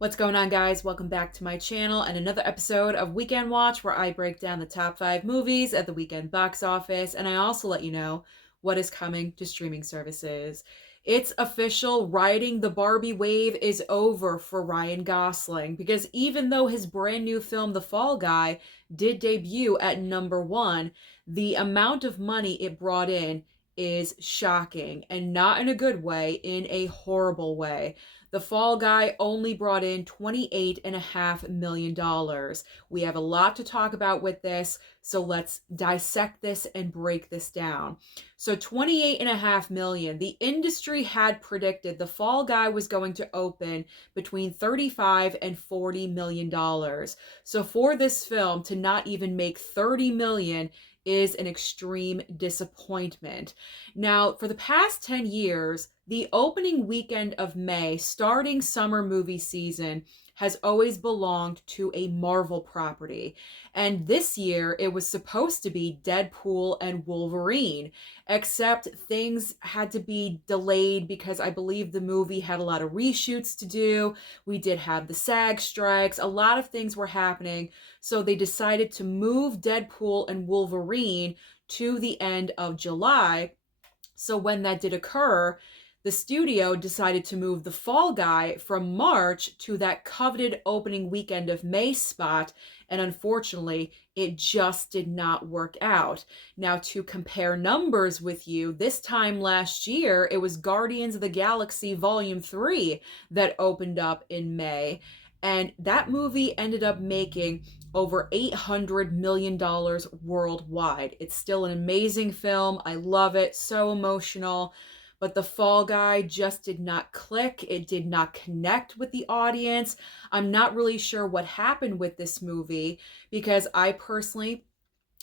What's going on, guys? Welcome back to my channel and another episode of Weekend Watch, where I break down the top 5 movies at the weekend box office, and I also let you know what is coming to streaming services. It's official, riding the Barbie wave is over for Ryan Gosling, because even though his brand new film The Fall Guy did debut at #1, the amount of money it brought in is shocking, and not in a good way, in a horrible way. The Fall Guy only brought in $28.5 million. We have a lot to talk about with this, so let's dissect this and break this down. So $28.5 million. The industry had predicted The Fall Guy was going to open between $35 and $40 million. So for this film to not even make $30 million is an extreme disappointment. Now, for the past 10 years, the opening weekend of May, starting summer movie season, has always belonged to a Marvel property. And this year, it was supposed to be Deadpool and Wolverine, except things had to be delayed because I believe the movie had a lot of reshoots to do. We did have the SAG strikes, a lot of things were happening. So they decided to move Deadpool and Wolverine to the end of July. So when that did occur, the studio decided to move The Fall Guy from March to that coveted opening weekend of May spot, and unfortunately, it just did not work out. Now, to compare numbers with you, this time last year, it was Guardians of the Galaxy Volume 3 that opened up in May, and that movie ended up making over $800 million worldwide. It's still an amazing film. I love it. So emotional. But The Fall Guy just did not click. It did not connect with the audience. I'm not really sure what happened with this movie because I personally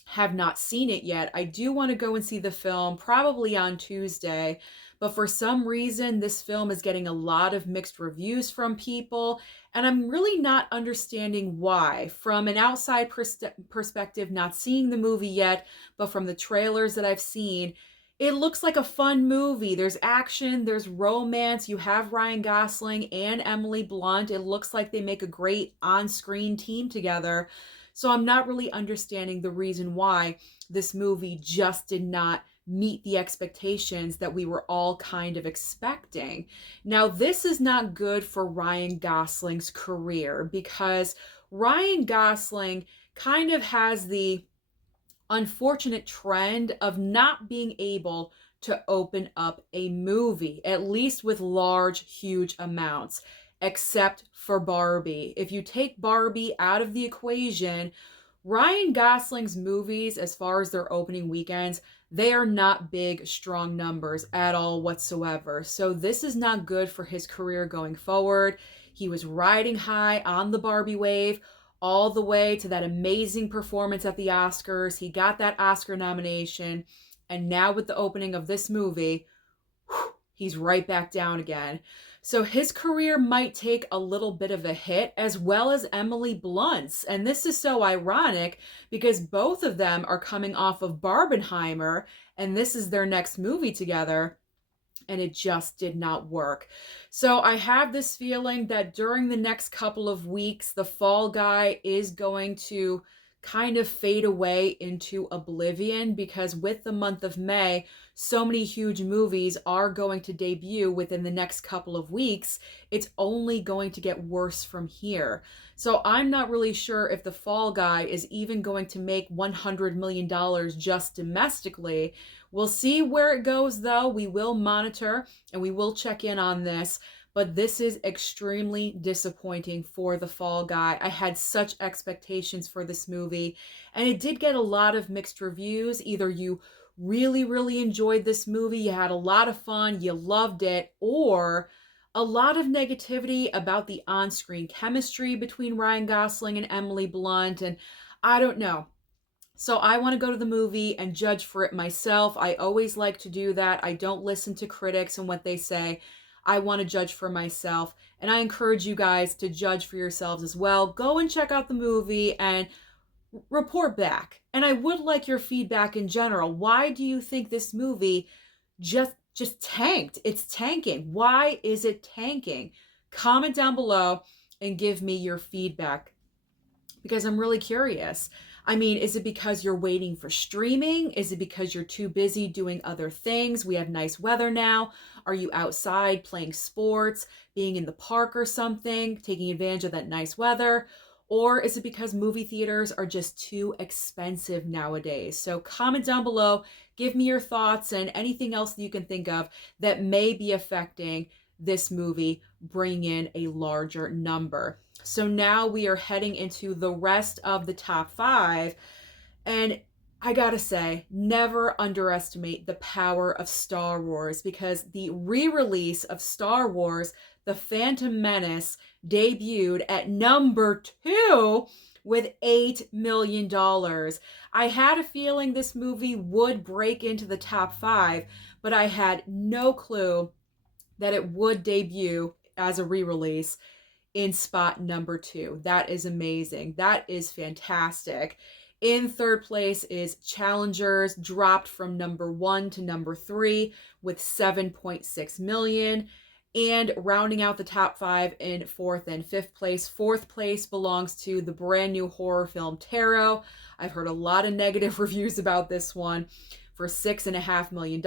have not seen it yet. I do want to go and see the film probably on Tuesday, but for some reason, this film is getting a lot of mixed reviews from people, and I'm really not understanding why. From an outside perspective, not seeing the movie yet, but from the trailers that I've seen, it looks like a fun movie. There's action, there's romance. You have Ryan Gosling and Emily Blunt. It looks like they make a great on-screen team together. So I'm not really understanding the reason why this movie just did not meet the expectations that we were all kind of expecting. Now, this is not good for Ryan Gosling's career because Ryan Gosling kind of has the unfortunate trend of not being able to open up a movie, at least with large, huge amounts, except for Barbie. If you take Barbie out of the equation, Ryan Gosling's movies, as far as their opening weekends, they are not big, strong numbers at all whatsoever. So this is not good for his career going forward. He was riding high on the Barbie wave all the way to that amazing performance at the Oscars. He got that Oscar nomination. And now with the opening of this movie, he's right back down again. So his career might take a little bit of a hit, as well as Emily Blunt's. And this is so ironic because both of them are coming off of Barbenheimer, and this is their next movie together. And it just did not work. So I have this feeling that during the next couple of weeks, The Fall Guy is going to kind of fade away into oblivion because with the month of May, so many huge movies are going to debut within the next couple of weeks. It's only going to get worse from here. So I'm not really sure if The Fall Guy is even going to make $100 million just domestically. We'll see where it goes, though. We will monitor and we will check in on this. But this is extremely disappointing for The Fall Guy. I had such expectations for this movie, and it did get a lot of mixed reviews. Either you really, really enjoyed this movie, you had a lot of fun, you loved it, or a lot of negativity about the on-screen chemistry between Ryan Gosling and Emily Blunt, and I don't know. So I want to go to the movie and judge for it myself. I always like to do that. I don't listen to critics and what they say. I want to judge for myself, and I encourage you guys to judge for yourselves as well. Go and check out the movie and report back. And I would like your feedback in general. Why do you think this movie just tanked? It's tanking. Why is it tanking? Comment down below. and give me your feedback because I'm really curious. I mean, is it because you're waiting for streaming? Is it because you're too busy doing other things? We have nice weather now. Are you outside playing sports, being in the park or something, taking advantage of that nice weather? Or is it because movie theaters are just too expensive nowadays? So comment down below, give me your thoughts and anything else that you can think of that may be affecting this movie bringing in a larger number. So now we are heading into the rest of the top 5. And I gotta say, never underestimate the power of Star Wars, because the re-release of Star Wars The Phantom Menace debuted at number 2 with $8 million. I had a feeling this movie would break into the top 5, but I had no clue that it would debut as a re-release in spot number 2. That is amazing. That is fantastic. In third place is Challengers, dropped from number 1 to number 3 with 7.6 million. And rounding out the top 5 in fourth and fifth place. Fourth place belongs to the brand new horror film Tarot. I've heard a lot of negative reviews about this one, for $6.5 million.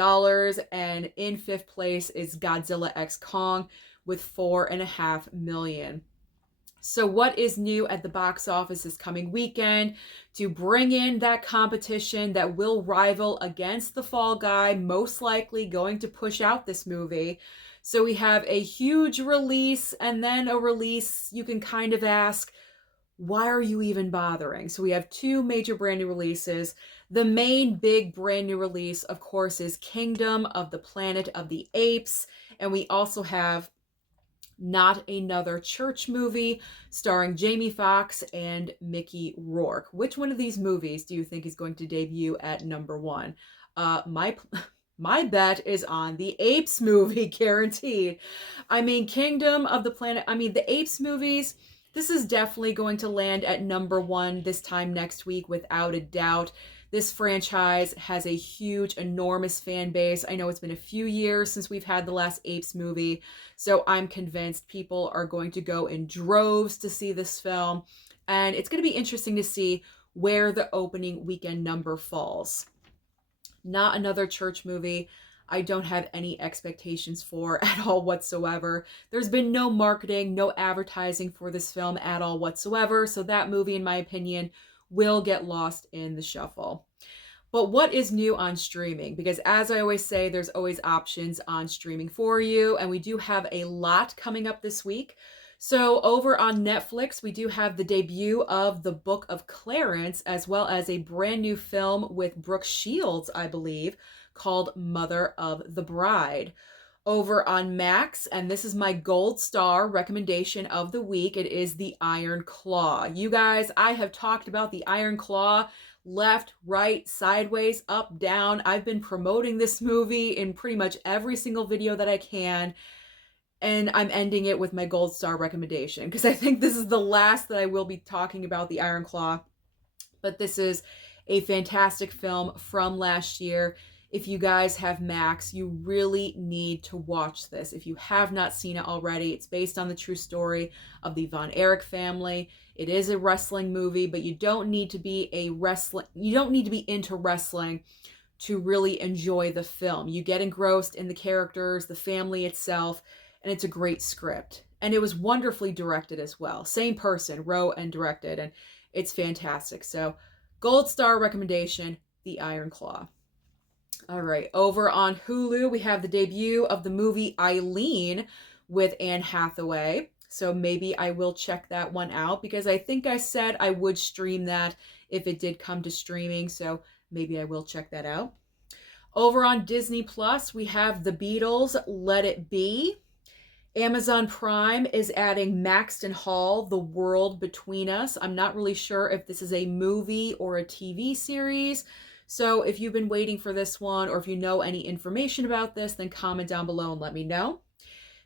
And in fifth place is Godzilla x Kong with $4.5 million. So what is new at the box office this coming weekend to bring in that competition that will rival against The Fall Guy, most likely going to push out this movie? So we have a huge release and then a release you can kind of ask, why are you even bothering? So we have 2 major brand new releases. The main big brand new release, of course, is Kingdom of the Planet of the Apes. And we also have Not Another Church Movie starring Jamie Foxx and Mickey Rourke. Which one of these movies do you think is going to debut at number 1? My bet is on the Apes movie, guaranteed. I mean, Kingdom of the Planet, the Apes movies, this is definitely going to land at number 1 this time next week, without a doubt. This franchise has a huge, enormous fan base. I know it's been a few years since we've had the last Apes movie, so I'm convinced people are going to go in droves to see this film. And it's going to be interesting to see where the opening weekend number falls. Not Another Church Movie, I don't have any expectations for at all whatsoever. There's been no marketing, no advertising for this film at all whatsoever, so that movie, in my opinion, will get lost in the shuffle. But what is new on streaming? Because as I always say, there's always options on streaming for you, and we do have a lot coming up this week. So over on Netflix, we do have the debut of The Book of Clarence, as well as a brand new film with Brooke Shields, I believe, called Mother of the Bride. Over on Max, and this is my gold star recommendation of the week, it is The Iron Claw. You guys, I have talked about The Iron Claw left, right, sideways, up, down. I've been promoting this movie in pretty much every single video that I can. And I'm ending it with my gold star recommendation, because I think this is the last that I will be talking about The Iron Claw. But this is a fantastic film from last year. If you guys have Max, you really need to watch this. If you have not seen it already, it's based on the true story of the Von Erich family. It is a wrestling movie, but you don't need to be into wrestling to really enjoy the film. You get engrossed in the characters, the family itself, and it's a great script. And it was wonderfully directed as well. Same person wrote and directed, and it's fantastic. So, gold star recommendation, The Iron Claw. All right, over on Hulu, we have the debut of the movie Eileen with Anne Hathaway. So maybe I will check that one out, because I think I said I would stream that if it did come to streaming. So maybe I will check that out. Over on Disney Plus, we have The Beatles, Let It Be. Amazon Prime is adding Maxton Hall, The World Between Us. I'm not really sure if this is a movie or a TV series. So if you've been waiting for this one, or if you know any information about this, then comment down below and let me know.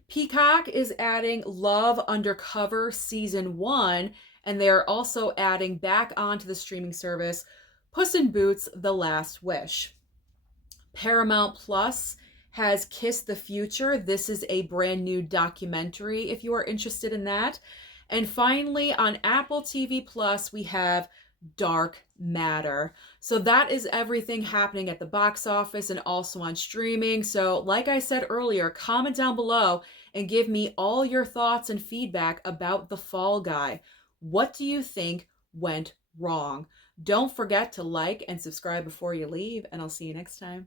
Peacock is adding Love Undercover Season 1, and they're also adding back onto the streaming service Puss in Boots: The Last Wish. Paramount Plus has Kiss the Future. This is a brand new documentary if you are interested in that. And finally, on Apple TV Plus, we have Dark Matter. So that is everything happening at the box office and also on streaming. So, like I said earlier, comment down below and give me all your thoughts and feedback about The Fall Guy. What do you think went wrong? Don't forget to like and subscribe before you leave, and I'll see you next time.